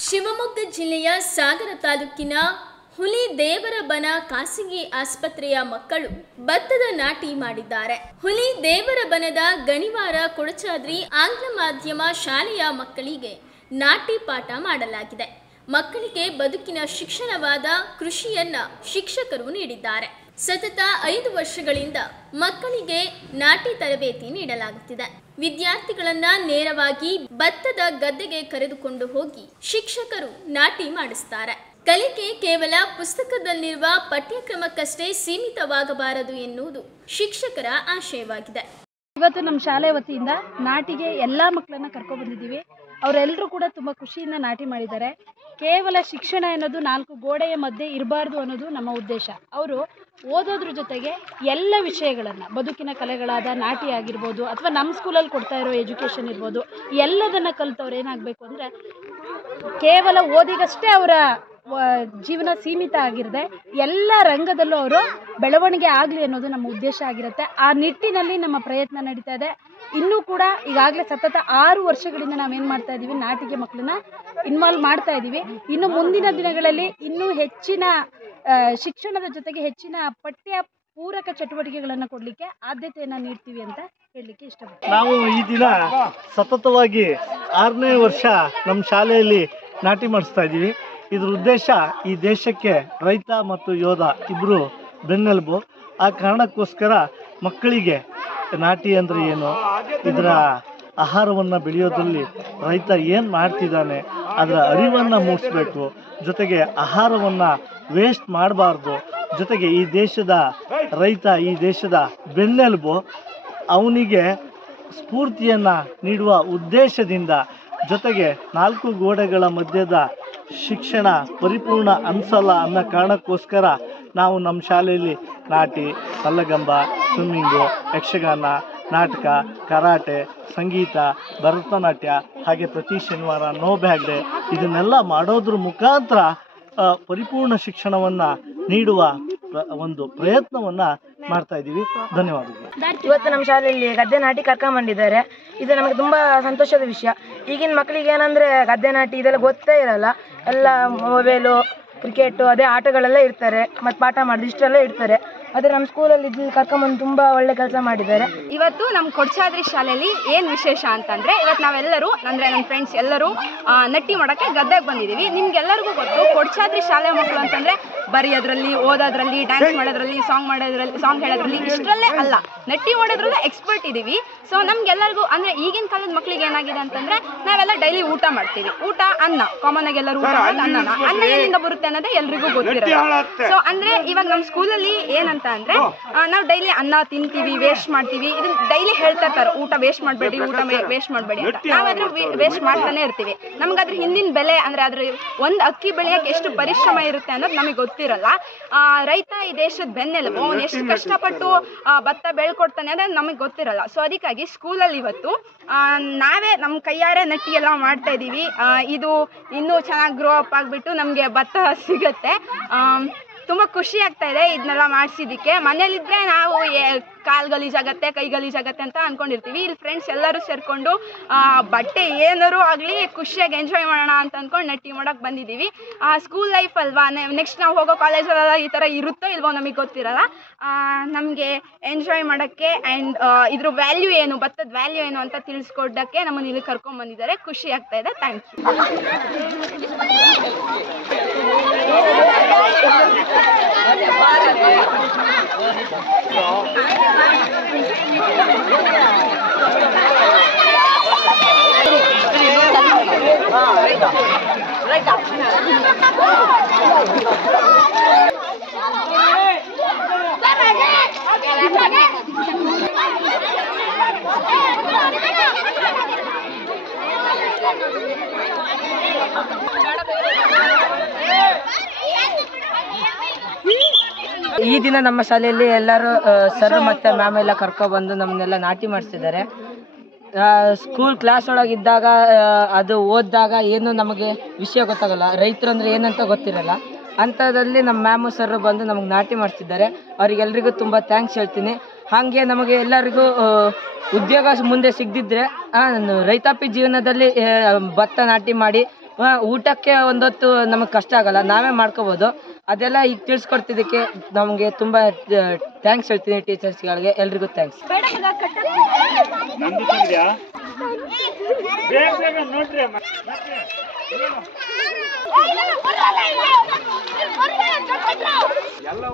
ಶಿವಮೊಗ್ಗ ಜಿಲ್ಲೆಯ ಸಾಗರ ತಾಲೂಕಿನ ಹುಲಿದೇವರಬನ ಖಾಸಗಿ ಆಸ್ಪತ್ರೆಯ ಮಕ್ಕಳು ಭತ್ತದ ನಾಟಿ ಮಾಡಿದ್ದಾರೆ. ಹುಲಿದೇವರಬನದ ಗಣಿವಾರ ಕೊಡಚಾದ್ರಿ ಆಂಗ್ಲ ಮಾಧ್ಯಮ ಶಾಲೆಯ ಮಕ್ಕಳಿಗೆ ನಾಟಿ ಪಾಠ ಮಾಡಲಾಗಿದೆ. ಮಕ್ಕಳಿಗೆ ಬದುಕಿನ ಶಿಕ್ಷಣವಾದ ಕೃಷಿಯನ್ನ ಶಿಕ್ಷಕರು ನೀಡಿದ್ದಾರೆ. ಸತತ 5 ವರ್ಷಗಳಿಂದ ಮಕ್ಕಳಿಗೆ ನಾಟಿ ತರಬೇತಿ ನೀಡಲಾಗುತ್ತಿದೆ. ವಿದ್ಯಾರ್ಥಿಗಳನ್ನ ನೇರವಾಗಿ ಭತ್ತದ ಗದ್ದೆಗೆ ಕರೆದುಕೊಂಡು ಹೋಗಿ ಶಿಕ್ಷಕರು ನಾಟಿ ಮಾಡಿಸ್ತಾರೆ. ಕಲಿಕೆ ಕೇವಲ ಪುಸ್ತಕದಲ್ಲಿರುವ ಪಠ್ಯಕ್ರಮಕ್ಕಷ್ಟೇ ಸೀಮಿತವಾಗಬಾರದು ಎನ್ನುವುದು ಶಿಕ್ಷಕರ ಆಶಯವಾಗಿದೆ. ಇವತ್ತು ನಮ್ಮ ಶಾಲೆ ವತಿಯಿಂದ ನಾಟಿಗೆ ಎಲ್ಲ ಮಕ್ಕಳನ್ನ ಕರ್ಕೊಂಡು ಬಂದಿದ್ದೀವಿ. ಅವರೆಲ್ಲರೂ ಕೂಡ ತುಂಬ ಖುಷಿಯಿಂದ ನಾಟಿ ಮಾಡಿದ್ದಾರೆ. ಕೇವಲ ಶಿಕ್ಷಣ ಅನ್ನೋದು 4 ಗೋಡೆಯ ಮಧ್ಯೆ ಇರಬಾರ್ದು ಅನ್ನೋದು ನಮ್ಮ ಉದ್ದೇಶ. ಅವರು ಓದೋದ್ರ ಜೊತೆಗೆ ಎಲ್ಲ ವಿಷಯಗಳನ್ನು, ಬದುಕಿನ ಕಲೆಗಳಾದ ನಾಟಿ ಆಗಿರ್ಬೋದು ಅಥವಾ ನಮ್ಮ ಸ್ಕೂಲಲ್ಲಿ ಕೊಡ್ತಾ ಇರೋ ಎಜುಕೇಷನ್ ಇರ್ಬೋದು, ಎಲ್ಲದನ್ನು ಕಲಿತವ್ರು ಏನಾಗಬೇಕು ಅಂದರೆ ಕೇವಲ ಓದಿಗಷ್ಟೇ ಅವರ ಜೀವನ ಸೀಮಿತ ಆಗಿರದೆ ಎಲ್ಲ ರಂಗದಲ್ಲೂ ಅವರು ಬೆಳವಣಿಗೆ ಆಗಲಿ ಅನ್ನೋದು ನಮ್ಮ ಉದ್ದೇಶ ಆಗಿರುತ್ತೆ. ಆ ನಿಟ್ಟಿನಲ್ಲಿ ನಮ್ಮ ಪ್ರಯತ್ನ ನಡೀತಾ ಇದೆ. ಇನ್ನೂ ಕೂಡ ಈಗಾಗಲೇ ಸತತ 6 ವರ್ಷಗಳಿಂದ ನಾವೇನು ಮಾಡ್ತಾ ಇದ್ದೀವಿ, ನಾಟಿಗೆ ಮಕ್ಕಳನ್ನ ಇನ್ವಾಲ್ವ್ ಮಾಡ್ತಾ ಇದ್ದೀವಿ. ಇನ್ನು ಮುಂದಿನ ದಿನಗಳಲ್ಲಿ ಇನ್ನೂ ಹೆಚ್ಚಿನ ಶಿಕ್ಷಣದ ಜೊತೆಗೆ ಹೆಚ್ಚಿನ ಪಠ್ಯ ಪೂರಕ ಚಟುವಟಿಕೆಗಳನ್ನು ಕೊಡಲಿಕ್ಕೆ ಆದ್ಯತೆಯನ್ನು ನೀಡ್ತೀವಿ ಅಂತ ಹೇಳಲಿಕ್ಕೆ ಇಷ್ಟಪಡ್ತೀವಿ. ನಾವು ಈ ದಿನ ಸತತವಾಗಿ 6ನೇ ವರ್ಷ ನಮ್ಮ ಶಾಲೆಯಲ್ಲಿ ನಾಟಿ ಮಾಡಿಸ್ತಾ ಇದ್ದೀವಿ. ಇದ್ರ ಉದ್ದೇಶ ಈ ದೇಶಕ್ಕೆ ರೈತ ಮತ್ತು ಯೋಧ ಇಬ್ಬರು ಬೆನ್ನೆಲುಬು. ಆ ಕಾರಣಕ್ಕೋಸ್ಕರ ಮಕ್ಕಳಿಗೆ ನಾಟಿ ಅಂದರೆ ಏನು, ಇದರ ಆಹಾರವನ್ನು ಬೆಳೆಯೋದ್ರಲ್ಲಿ ರೈತ ಏನು ಮಾಡ್ತಿದ್ದಾನೆ ಅದರ ಅರಿವನ್ನು ಮೂಡಿಸ್ಬೇಕು. ಜೊತೆಗೆ ಆಹಾರವನ್ನು ವೇಸ್ಟ್ ಮಾಡಬಾರ್ದು. ಜೊತೆಗೆ ಈ ದೇಶದ ರೈತ ಈ ದೇಶದ ಬೆನ್ನೆಲುಬು, ಅವನಿಗೆ ಸ್ಫೂರ್ತಿಯನ್ನು ನೀಡುವ ಉದ್ದೇಶದಿಂದ ಜೊತೆಗೆ 4 ಗೋಡೆಗಳ ಮಧ್ಯದ ಶಿಕ್ಷಣ ಪರಿಪೂರ್ಣ ಅನಿಸಲ್ಲ ಅನ್ನೋ ಕಾರಣಕ್ಕೋಸ್ಕರ ನಾವು ನಮ್ಮ ಶಾಲೆಯಲ್ಲಿ ನಾಟಿ, ಸಲ್ಲಗಂಬ, ಸ್ವಿಮ್ಮಿಂಗು, ಯಕ್ಷಗಾನ, ನಾಟಕ, ಕರಾಟೆ, ಸಂಗೀತ, ಭರತನಾಟ್ಯ, ಹಾಗೆ ಪ್ರತಿ ಶನಿವಾರ ನೋ ಬ್ಯಾಗ್ ಡೇ ಇದನ್ನೆಲ್ಲ ಮಾಡೋದ್ರ ಮುಖಾಂತರ ಪರಿಪೂರ್ಣ ಶಿಕ್ಷಣವನ್ನು ನೀಡುವ ಒಂದು ಪ್ರಯತ್ನವನ್ನು ಮಾಡ್ತಾ ಇದ್ದೀವಿ. ಧನ್ಯವಾದಗಳು. ಇವತ್ತು ನಮ್ಮ ಶಾಲೆಯಲ್ಲಿ ಗದ್ದೆ ನಾಟಿ ಕರ್ಕೊಂಬಂದಿದ್ದಾರೆ. ಇದು ನಮಗೆ ತುಂಬ ಸಂತೋಷದ ವಿಷಯ. ಈಗಿನ ಮಕ್ಕಳಿಗೆ ಏನಂದರೆ ಗದ್ದೆ ನಾಟಿ ಇದೆಲ್ಲ ಗೊತ್ತೇ ಇರಲ್ಲ. ಎಲ್ಲ ಮೊಬೈಲು, ಕ್ರಿಕೆಟು ಅದೇ ಆಟಗಳೆಲ್ಲ ಇರ್ತಾರೆ ಮತ್ತು ಪಾಠ ಮಾಡಿದ ಇಷ್ಟೆಲ್ಲ ಇರ್ತಾರೆ. ಆದರೆ ನಮ್ಮ ಸ್ಕೂಲಲ್ಲಿ ಕರ್ಕೊಂಬಂದು ತುಂಬ ಒಳ್ಳೆ ಕೆಲಸ ಮಾಡಿದ್ದಾರೆ. ಇವತ್ತು ನಮ್ಮ ಕೊಡಚಾದ್ರಿ ಶಾಲೆಯಲ್ಲಿ ಏನು ವಿಶೇಷ ಅಂತಂದರೆ, ಇವತ್ತು ನಾವೆಲ್ಲರೂ ಅಂದರೆ ನಮ್ಮ ಫ್ರೆಂಡ್ಸ್ ಎಲ್ಲರೂ ನಟ್ಟಿ ಮಾಡೋಕ್ಕೆ ಗದ್ದೆಗೆ ಬಂದಿದ್ದೀವಿ. ನಿಮ್ಗೆಲ್ಲರಿಗೂ ಗೊತ್ತು, ಕೊಡಚಾದ್ರಿ ಶಾಲೆ ಮಕ್ಕಳು ಅಂತಂದರೆ ಬರೆಯೋದ್ರಲ್ಲಿ, ಓದೋದ್ರಲ್ಲಿ, ಡ್ಯಾನ್ಸ್ ಮಾಡೋದ್ರಲ್ಲಿ, ಸಾಂಗ್ ಹೇಳೋದ್ರಲ್ಲಿ ಇಷ್ಟರಲ್ಲೇ ಅಲ್ಲ, ನಟ್ಟಿ ಮಾಡೋದ್ರಲ್ಲೂ ಎಕ್ಸ್ಪರ್ಟ್ ಇದ್ದೀವಿ. ಸೊ ನಮ್ಗೆಲ್ಲರಿಗೂ ಅಂದರೆ ಈಗಿನ ಕಾಲದ ಮಕ್ಕಳಿಗೆ ಏನಾಗಿದೆ ಅಂತಂದರೆ, ನಾವೆಲ್ಲ ಡೈಲಿ ಊಟ ಮಾಡ್ತೀವಿ. ಊಟ ಅನ್ನ, ಕಾಮನ್ ಆಗಿ ಎಲ್ಲರೂ ಊಟ ಮಾಡೋದು ಅನ್ನ ಎಲ್ಲಿಂದ ಬರುತ್ತೆ ಅನ್ನೋದೇ ಎಲ್ರಿಗೂ ಗೊತ್ತಿರಲ್ಲ. ಸೊ ಅಂದರೆ ಇವಾಗ ನಮ್ಮ ಸ್ಕೂಲಲ್ಲಿ ಏನಂತ ಅಂದರೆ, ನಾವು ಡೈಲಿ ಅನ್ನ ತಿಂತೀವಿ, ವೇಸ್ಟ್ ಮಾಡ್ತೀವಿ. ಇದನ್ನ ಡೈಲಿ ಹೇಳ್ತಾ ಇರ್ತಾರೆ, ಊಟ ವೇಸ್ಟ್ ಮಾಡಬೇಡಿ, ಊಟ ವೇಸ್ಟ್ ಮಾಡಬೇಡಿ ಅಂತ. ನಾವಾದ್ರೂ ವೇಸ್ಟ್ ಮಾಡ್ತಾನೆ ಇರ್ತೀವಿ. ನಮ್ಗಾದ್ರ ಹಿಂದಿನ ಬೆಲೆ ಅಂದರೆ ಅದ್ರ ಒಂದು ಅಕ್ಕಿ ಬೆಳೆಯೋಕೆ ಎಷ್ಟು ಪರಿಶ್ರಮ ಇರುತ್ತೆ ಅನ್ನೋದು ನಮಗೆ ಗೊತ್ತಿರಲ್ಲ. ರೈತ ಈ ದೇಶದ ಬೆನ್ನೆಲುಬು. ಅವ್ನು ಎಷ್ಟು ಕಷ್ಟಪಟ್ಟು ಭತ್ತ ಬೆಳ್ಕೊಡ್ತಾನೆ ಅನ್ನೋದು ನಮಗೆ ಗೊತ್ತಿರಲ್ಲ. ಸೊ ಅದಕ್ಕಾಗಿ ಸ್ಕೂಲಲ್ಲಿ ಇವತ್ತು ನಾವೇ ನಮ್ಮ ಕೈಯಾರೆ ನಟ್ಟಿ ಎಲ್ಲ ಮಾಡ್ತಾ ಇದ್ದೀವಿ. ಇದು ಇನ್ನೂ ಚೆನ್ನಾಗಿ ಗ್ರೋ ಅಪ್ ಆಗಿಬಿಟ್ಟು ನಮಗೆ ಭತ್ತ ಸಿಗುತ್ತೆ. ತುಂಬ ಖುಷಿ ಆಗ್ತಾ ಇದೆ ಇದನ್ನೆಲ್ಲ ಮಾಡಿಸಿದ್ದಕ್ಕೆ. ಮನೇಲಿದ್ದರೆ ನಾವು ಕಾಲು ಗಲೀಜಾಗತ್ತೆ, ಕೈ ಗಲೀಜಾಗತ್ತೆ ಅಂತ ಅಂದ್ಕೊಂಡಿರ್ತೀವಿ. ಇಲ್ಲಿ ಫ್ರೆಂಡ್ಸ್ ಎಲ್ಲರೂ ಸೇರಿಕೊಂಡು ಬಟ್ಟೆ ಏನಾರು ಆಗಲಿ ಖುಷಿಯಾಗಿ ಎಂಜಾಯ್ ಮಾಡೋಣ ಅಂತ ಅಂದ್ಕೊಂಡು ನಟ್ಟಿ ಮಾಡೋಕ್ಕೆ ಬಂದಿದ್ದೀವಿ. ಸ್ಕೂಲ್ ಲೈಫ್ ಅಲ್ವಾ, ನೆಕ್ಸ್ಟ್ ನಾವು ಹೋಗೋ ಕಾಲೇಜಲ್ಲೆಲ್ಲ ಈ ಥರ ಇರುತ್ತೋ ಇಲ್ವೋ ನಮಗೆ ಗೊತ್ತಿರಲ್ಲ. ನಮಗೆ ಎಂಜಾಯ್ ಮಾಡೋಕ್ಕೆ ಆ್ಯಂಡ್ ಇದ್ರ ವ್ಯಾಲ್ಯೂ ಏನು, ಭತ್ತದ ವ್ಯಾಲ್ಯೂ ಏನು ಅಂತ ತಿಳಿಸ್ಕೊಡೋಕ್ಕೆ ನಮ್ಮನ್ನು ಇಲ್ಲಿ ಕರ್ಕೊಂಡ್ಬಂದಿದ್ದಾರೆ. ಖುಷಿ ಆಗ್ತಾ ಇದೆ. ಥ್ಯಾಂಕ್ ಈ ದಿನ ನಮ್ಮ ಶಾಲೆಯಲ್ಲಿ ಎಲ್ಲರೂ ಸರ್ ಮತ್ತು ಮ್ಯಾಮ್ ಎಲ್ಲ ಕರ್ಕೊಬಂದು ನಮ್ಮನ್ನೆಲ್ಲ ನಾಟಿ ಮಾಡಿಸಿದ್ದಾರೆ. ಸ್ಕೂಲ್ ಕ್ಲಾಸ್ ಒಳಗಿದ್ದಾಗ ಅದು ಓದಿದಾಗ ಏನು ನಮಗೆ ವಿಷಯ ಗೊತ್ತಾಗಲ್ಲ, ರೈತರಂದ್ರೆ ಏನಂತ ಗೊತ್ತಿರಲ್ಲ. ಅಂಥದ್ರಲ್ಲಿ ನಮ್ಮ ಮ್ಯಾಮು ಸರ್ ಬಂದು ನಮಗೆ ನಾಟಿ ಮಾಡಿಸಿದ್ದಾರೆ. ಅವರಿಗೆಲ್ರಿಗೂ ತುಂಬ ಥ್ಯಾಂಕ್ಸ್ ಹೇಳ್ತೀನಿ. ಹಾಗೆ ನಮಗೆ ಎಲ್ಲರಿಗೂ ಉದ್ಯೋಗ ಮುಂದೆ ಸಿಗದಿದ್ದರೆ ರೈತಾಪಿ ಜೀವನದಲ್ಲಿ ಭತ್ತ ನಾಟಿ ಮಾಡಿ ಊಟಕ್ಕೆ ಒಂದೊತ್ತು ನಮಗೆ ಕಷ್ಟ ಆಗಲ್ಲ, ನಾವೇ ಮಾಡ್ಕೋಬೋದು. ಅದೆಲ್ಲ ಈಗ ತಿಳಿಸ್ಕೊಡ್ತಿದ್ದಕ್ಕೆ ನಮಗೆ ತುಂಬ ಥ್ಯಾಂಕ್ಸ್ ಹೇಳ್ತೀನಿ ಟೀಚರ್ಸ್ಗಳಿಗೆ, ಎಲ್ರಿಗೂ ಥ್ಯಾಂಕ್ಸ್. ಎಲ್ಲ